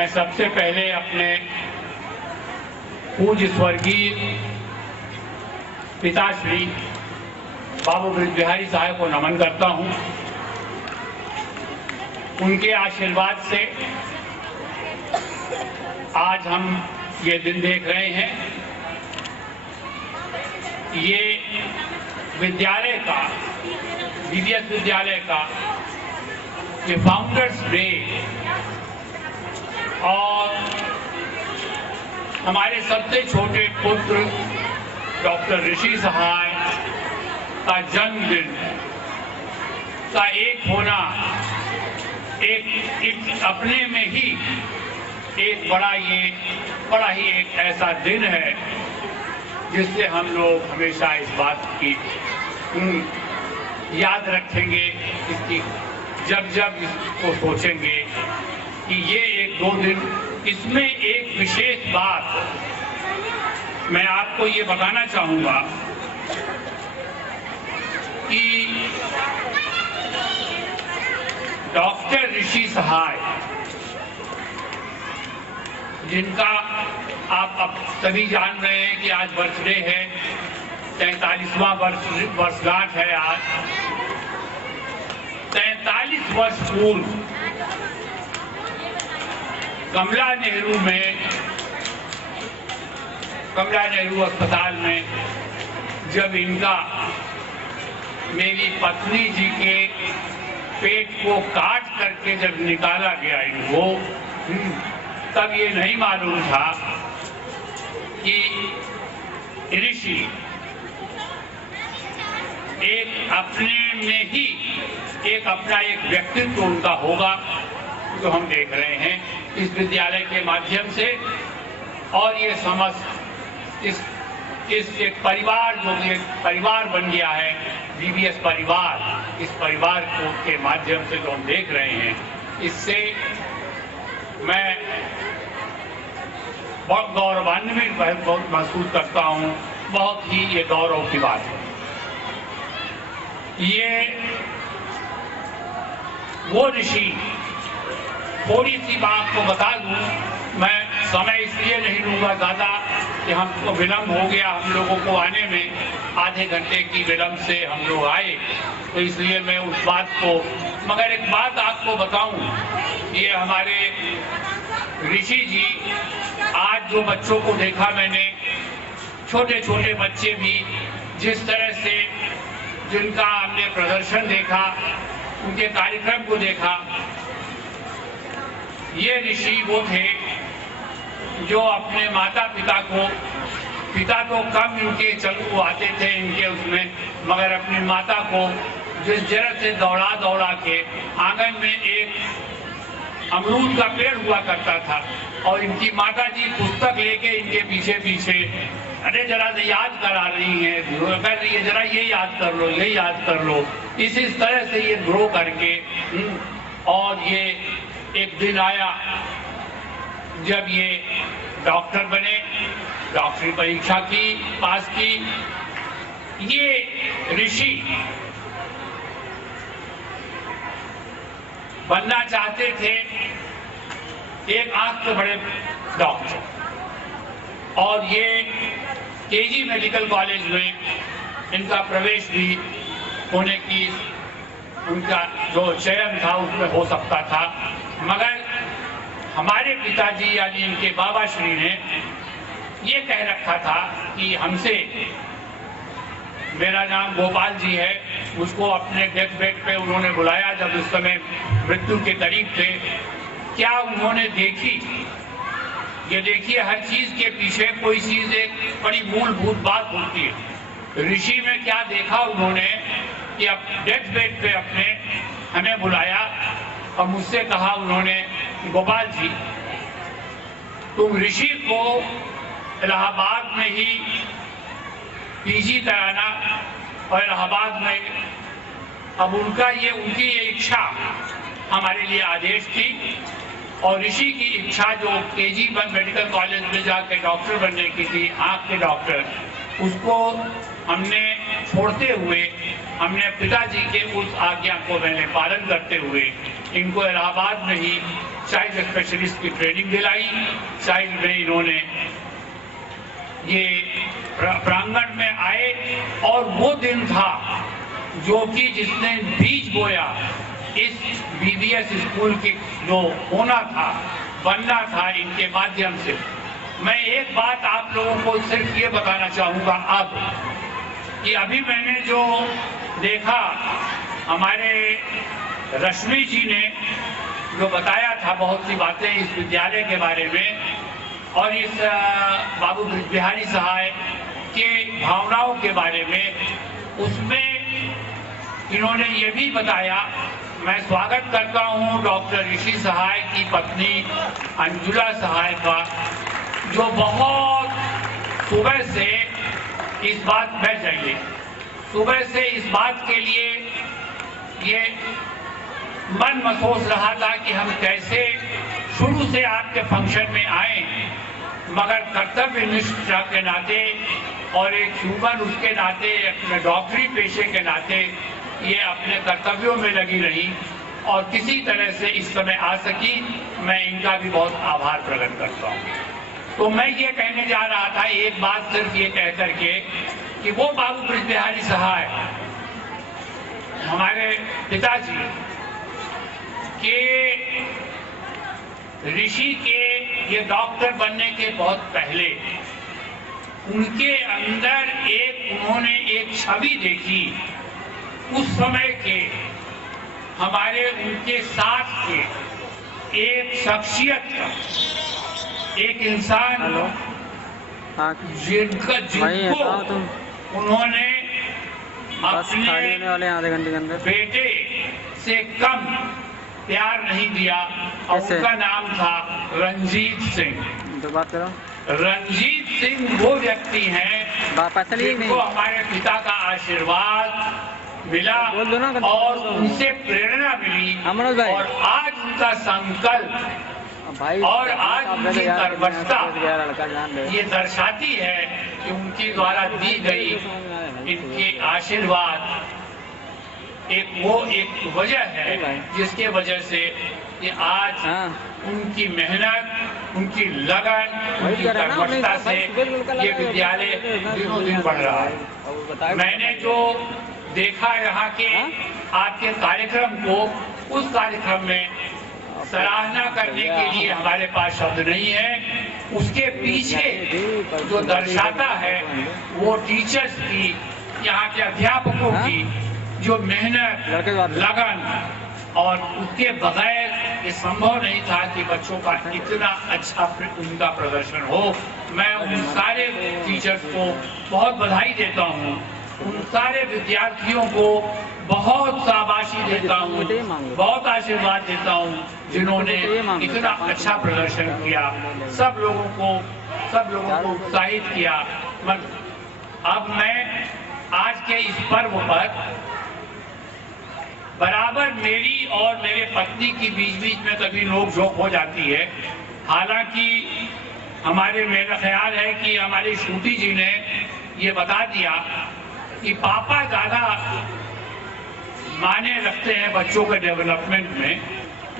मैं सबसे पहले अपने पूज्य स्वर्गीय पिताश्री बाबू ब्रज बिहारी साहब को नमन करता हूं। उनके आशीर्वाद से आज हम ये दिन देख रहे हैं। ये विद्यालय का, DBS विद्यालय का ये फाउंडर्स डे और हमारे सबसे छोटे पुत्र डॉक्टर ऋषि सहाय का जन्मदिन का एक होना एक अपने में ही एक बड़ा ही एक ऐसा दिन है जिससे हम लोग हमेशा इस बात की याद रखेंगे, इसकी जब इसको सोचेंगे कि ये एक दो दिन। इसमें एक विशेष बात मैं आपको ये बताना चाहूंगा कि डॉक्टर ऋषि सहाय, जिनका आप अब सभी जान रहे हैं कि आज बर्थडे है, 43वां वर्षगांठ है आज। 43 वर्ष पूर्व कमला नेहरू अस्पताल में जब इनका मेरी पत्नी जी के पेट को काट करके जब निकाला गया इनको, तब ये नहीं मालूम था कि ऋषि एक अपने में ही एक अपना एक व्यक्तित्व उनका होगा जो हम देख रहे हैं इस विद्यालय के माध्यम से। और ये समस्त इस एक परिवार, जो एक परिवार बन गया है, DBS परिवार, इस परिवार के माध्यम से जो हम देख रहे हैं, इससे मैं बहुत गौरवान्वित बहुत महसूस करता हूँ। बहुत ही ये गौरव की बात है। ये वो ऋषि, थोड़ी सी बात को बता दूं, मैं समय इसलिए नहीं लूंगा ज्यादा कि हमको विलंब हो गया, हम लोगों को आने में आधे घंटे की विलंब से हम लोग आए, तो इसलिए मैं उस बात को, मगर एक बात आपको बताऊं, ये हमारे ऋषि जी, आज जो बच्चों को देखा मैंने, छोटे छोटे बच्चे भी जिस तरह से जिनका हमने प्रदर्शन देखा, उनके कार्यक्रम को देखा, ये ऋषि वो थे जो अपने माता पिता को, पिता तो कम इनके चलू आते थे इनके उसमें, मगर अपनी माता को जिस जगह से दौड़ा के आंगन में एक अमरूद का पेड़ हुआ करता था और इनकी माता जी पुस्तक लेके इनके पीछे पीछे, अरे जरा याद करा रही हैं, अगर ये जरा ये याद कर लो, ये याद कर लो। इस तरह से ये ग्रो करके और ये एक दिन आया जब ये डॉक्टर बने, डॉक्टरी परीक्षा की, पास की। ये ऋषि बनना चाहते थे एक आंख के बड़े डॉक्टर, और ये KG मेडिकल कॉलेज में इनका प्रवेश भी होने की, उनका जो चयन था उसमें हो सकता था, मगर हमारे पिताजी यानी इनके बाबा श्री ने ये कह रखा था कि हमसे, मेरा नाम गोपाल जी है, उसको अपने डेथ बेड पे उन्होंने बुलाया जब उस समय मृत्यु के करीब थे। क्या उन्होंने देखी, ये देखिए हर चीज के पीछे कोई चीज एक बड़ी मूलभूत बात होती है। ऋषि में क्या देखा उन्होंने कि अब डेथ बेड पे अपने हमें बुलाया और मुझसे कहा उन्होंने, गोपाल जी तुम ऋषि को इलाहाबाद में ही PG कराना, और इलाहाबाद में अब उनकी ये इच्छा हमारे लिए आदेश थी, और ऋषि की इच्छा जो KG मेडिकल कॉलेज में जाकर डॉक्टर बनने की थी, आंख के डॉक्टर, उसको हमने छोड़ते हुए, हमने पिताजी के उस आज्ञा को मैंने पालन करते हुए इनको इलाहाबाद में ही चाइल्ड स्पेशलिस्ट की ट्रेनिंग दिलाई। चाइल्ड में इन्होंने ये प्रांगण में आए और वो दिन था जो कि जिसने बीज बोया इस बीबीएस स्कूल के जो होना था, बनना था इनके माध्यम से। मैं एक बात आप लोगों को सिर्फ ये बताना चाहूंगा अब कि अभी मैंने जो देखा हमारे रश्मि जी ने जो बताया था बहुत सी बातें इस विद्यालय के बारे में और इस बाबू बिहारी सहाय के भावनाओं के बारे में, उसमें इन्होंने ये भी बताया। मैं स्वागत करता हूं डॉक्टर ऋषि सहाय की पत्नी अंजुला सहाय का, जो बहुत सुबह से इस बात में जाइए सुबह से इस बात के लिए ये मन महसूस रहा था कि हम कैसे शुरू से आपके फंक्शन में आए, मगर कर्तव्य निष्ठा के नाते और एक ह्यूमन उसके नाते, अपने डॉक्टरी पेशे के नाते ये अपने कर्तव्यों में लगी रही और किसी तरह से इस समय आ सकी। मैं इनका भी बहुत आभार प्रकट करता हूँ। तो मैं ये कहने जा रहा था एक बात सिर्फ ये कह करके कि वो बाबू बिहारी सहाय हमारे पिताजी के ऋषि के ये डॉक्टर बनने के बहुत पहले उनके अंदर उन्होंने एक छवि देखी उस समय के हमारे उनके साथ के एक शख्सियत का, एक इंसान जिनको उन्होंने अपने बेटे से कम प्यार नहीं दिया और उनका नाम था रंजीत सिंह। रंजीत सिंह वो व्यक्ति हैं जिनको हमारे पिता का आशीर्वाद मिला और उनसे प्रेरणा मिली और आज उनका संकल्प और आज उनकी कर्मठता ये दर्शाती है कि उनके द्वारा दी गई इनके आशीर्वाद एक वजह है जिसके वजह से ये आज उनकी मेहनत, उनकी लगन, उनकी कर्मठता से ये विद्यालय दिनों दिन बढ़ रहा है। मैंने जो देखा यहाँ के आपके कार्यक्रम को, उस कार्यक्रम में सराहना करने के लिए हमारे पास शब्द नहीं है। उसके पीछे जो दर्शाता है वो टीचर्स की, यहाँ के अध्यापकों की जो मेहनत, लगन और उसके बगैर ये संभव नहीं था कि बच्चों का इतना अच्छा उनका प्रदर्शन हो। मैं उन सारे टीचर्स को बहुत बधाई देता हूँ, उन सारे विद्यार्थियों को बहुत शाबाशी देता हूँ, बहुत आशीर्वाद देता हूँ जिन्होंने इतना अच्छा प्रदर्शन किया, सब लोगों को उत्साहित किया। अब मैं आज के इस पर्व पर बराबर मेरी और मेरे पत्नी की बीच में कभी नोक-झोंक हो जाती है। हालांकि मेरा ख्याल है कि हमारी श्रुति जी ने ये बता दिया कि पापा ज्यादा माने रखते हैं बच्चों के डेवलपमेंट में,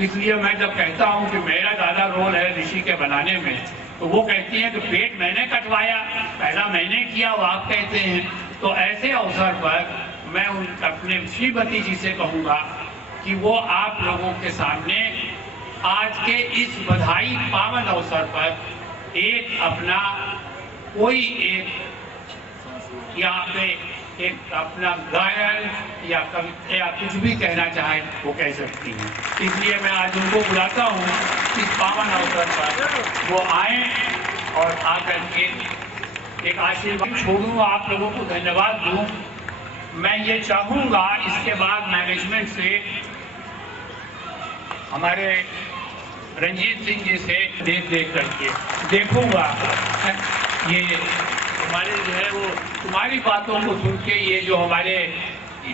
इसलिए मैं जब कहता हूँ कि मेरा ज्यादा रोल है ऋषि के बनाने में, तो वो कहती हैं कि पेट मैंने कटवाया, पैदा मैंने किया, वो आप कहते हैं। तो ऐसे अवसर पर मैं अपने श्रीमती जी से कहूँगा कि वो आप लोगों के सामने आज के इस बधाई पावन अवसर पर एक अपना कोई यहाँ पे एक अपना गायन या कविता या कुछ भी कहना चाहे वो कह सकती हैं। इसलिए मैं आज उनको बुलाता हूँ इस पावन अवसर पर वो आए और आकर के एक आशीर्वाद छोड़ूँ, आप लोगों को धन्यवाद दूँ। मैं ये चाहूँगा इसके बाद मैनेजमेंट से हमारे रंजीत सिंह जी से देख करके देखूँगा ये हमारे जो है वो तुम्हारी बातों को सुन के ये जो हमारे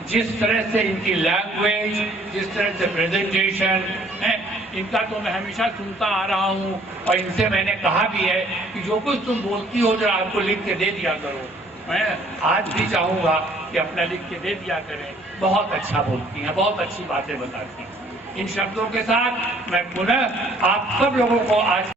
जिस तरह से इनकी लैंग्वेज, जिस तरह से प्रेजेंटेशन है, इनका तो मैं हमेशा सुनता आ रहा हूँ और इनसे मैंने कहा भी है कि जो कुछ तुम बोलती हो जरा आपको लिख के दे दिया करो। मैं आज भी चाहूँगा कि अपना लिख के दे दिया करें। बहुत अच्छा बोलती हैं, बहुत अच्छी बातें बताती हैं। इन शब्दों के साथ मैं पुनः आप सब लोगों को आज